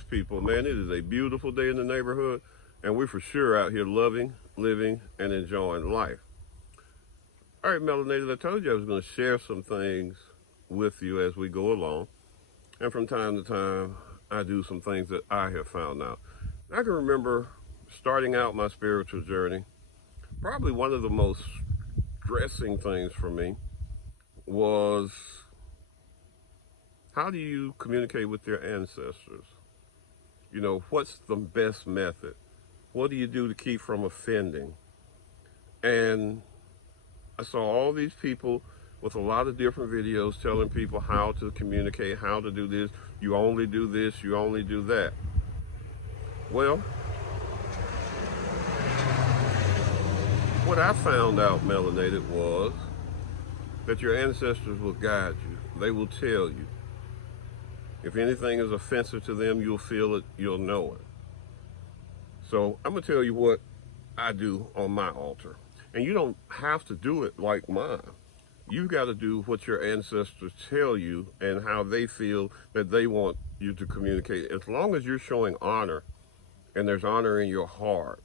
Yes, people, man, it is a beautiful day in the neighborhood, and we're for sure out here loving, living, and enjoying life. All right, Melanated, I told you I was going to share some things with you as we go along, and from time to time, I do some things that I have found out. I can remember starting out my spiritual journey, probably one of the most stressing things for me was how do you communicate with your ancestors? You know, what's the best method? What do you do to keep from offending? And I saw all these people with a lot of different videos telling people how to communicate, how to do this. You only do this, you only do that. Well, what I found out, Melanated, was that your ancestors will guide you. They will tell you. If anything is offensive to them, you'll feel it, you'll know it. So I'm going to tell you what I do on my altar. And you don't have to do it like mine. You've got to do what your ancestors tell you and how they feel that they want you to communicate. As long as you're showing honor and there's honor in your heart,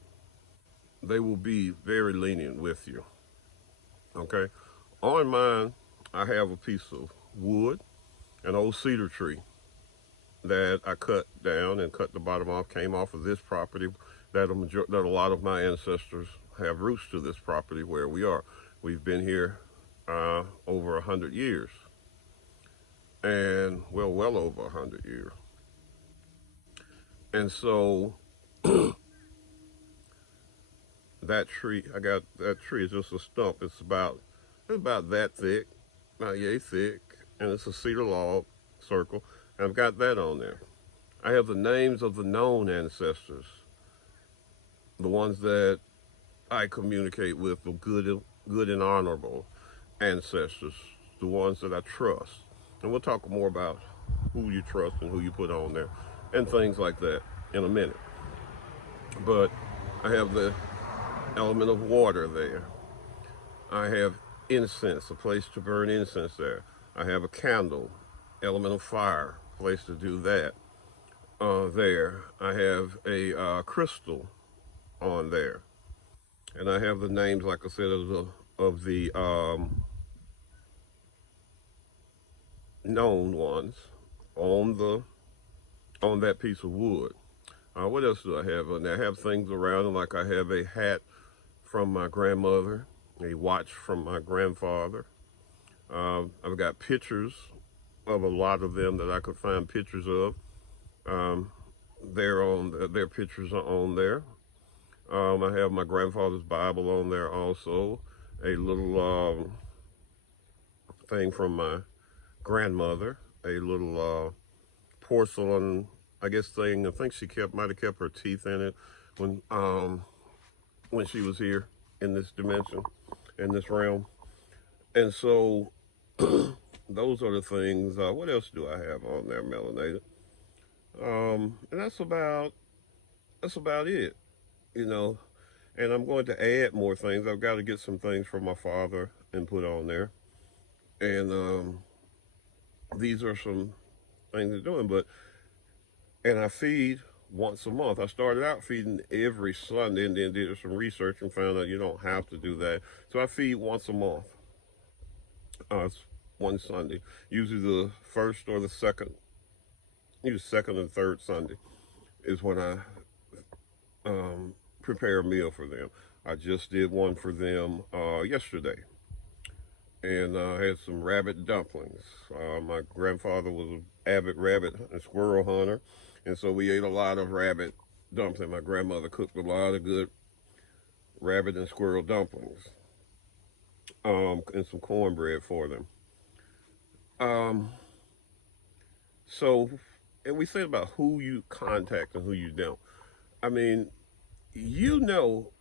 they will be very lenient with you. Okay? On mine, I have a piece of wood, an old cedar tree that I cut down and cut the bottom off, came off of this property that a lot of my ancestors have roots to this property where we are. We've been here over 100 years, and well over 100 years. And so that tree, I got that tree is just a stump. It's about that thick, about yay thick, and it's a cedar log circle. And I've got that on there. I have the names of the known ancestors, the ones that I communicate with, the good and honorable ancestors, the ones that I trust. And we'll talk more about who you trust and who you put on there and things like that in a minute. But I have the element of water there. I have incense, a place to burn incense there. I have a candle, element of fire, place to do that there. I have a crystal on there. And I have the names, like I said, of the known ones on the on that piece of wood. What else do I have on there? I have things around, like I have a hat from my grandmother, a watch from my grandfather. I've got pictures of a lot of them that I could find pictures of. Um, their pictures are on there. I have my grandfather's Bible on there also. A little thing from my grandmother. A little porcelain, I guess thing. I think she might have kept her teeth in it when when she was here in this dimension, in this realm. And so those are the things. What else do I have on there, Melanated? And that's about it. You know, and I'm going to add more things. I've got to get some things from my father and put on there. And these are some things I'm doing. And I feed once a month. I started out feeding every Sunday and then did some research and found out you don't have to do that. So I feed once a month. It's one Sunday, usually the first or the second, usually second and third Sunday is when I prepare a meal for them. I just did one for them yesterday, and I had some rabbit dumplings. My grandfather was an avid rabbit and squirrel hunter, and so we ate a lot of rabbit dumpling. My grandmother cooked a lot of good rabbit and squirrel dumplings, and some cornbread for them. Um, so, and we said about who you contact and who you don't. I mean, you know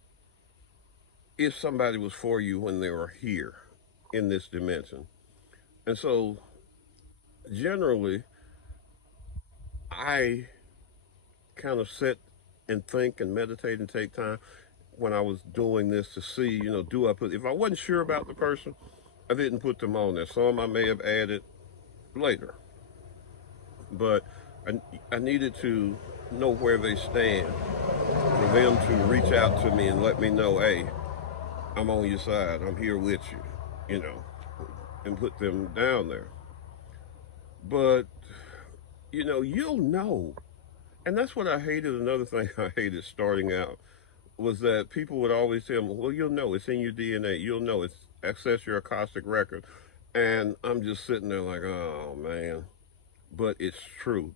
if somebody was for you when they were here in this dimension. And so, generally, I kind of sit and think and meditate and take time when I was doing this to see, do I put, if I wasn't sure about the person, I didn't put them on there. Some I may have added later. But I needed to know where they stand, for them to reach out to me and let me know, hey, I'm on your side. I'm here with you, you know, and put them down there. But, you'll know. And that's what I hated. Another thing I hated starting out was that people would always tell me, well, you'll know. It's in your DNA. You'll know. It's access your acoustic record. And I'm just sitting there like, oh, man. But it's true.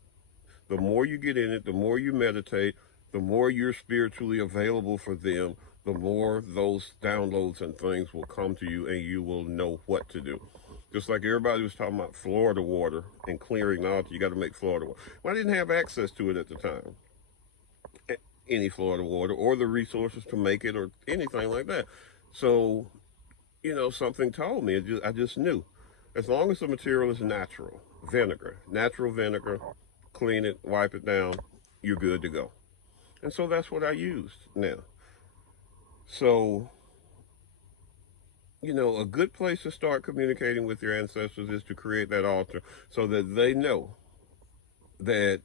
The more you get in it, the more you meditate, the more you're spiritually available for them, the more those downloads and things will come to you and you will know what to do. Just like everybody was talking about Florida water and clearing out, you got to make Florida water. Well, I didn't have access to it at the time, any Florida water, or the resources to make it or anything like that. So, something told me, I just knew. As long as the material is natural vinegar, clean it, wipe it down, you're good to go. And so that's what I used now. So, a good place to start communicating with your ancestors is to create that altar so that they know that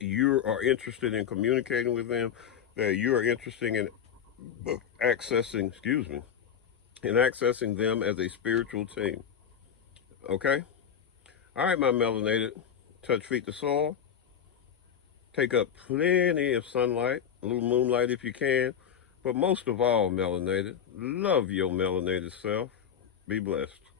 you are interested in communicating with them, that you are interested in accessing them as a spiritual team. Okay? All right, my melanated. Touch feet to soil. Take up plenty of sunlight, a little moonlight if you can. But most of all, melanated, love your melanated self. Be blessed.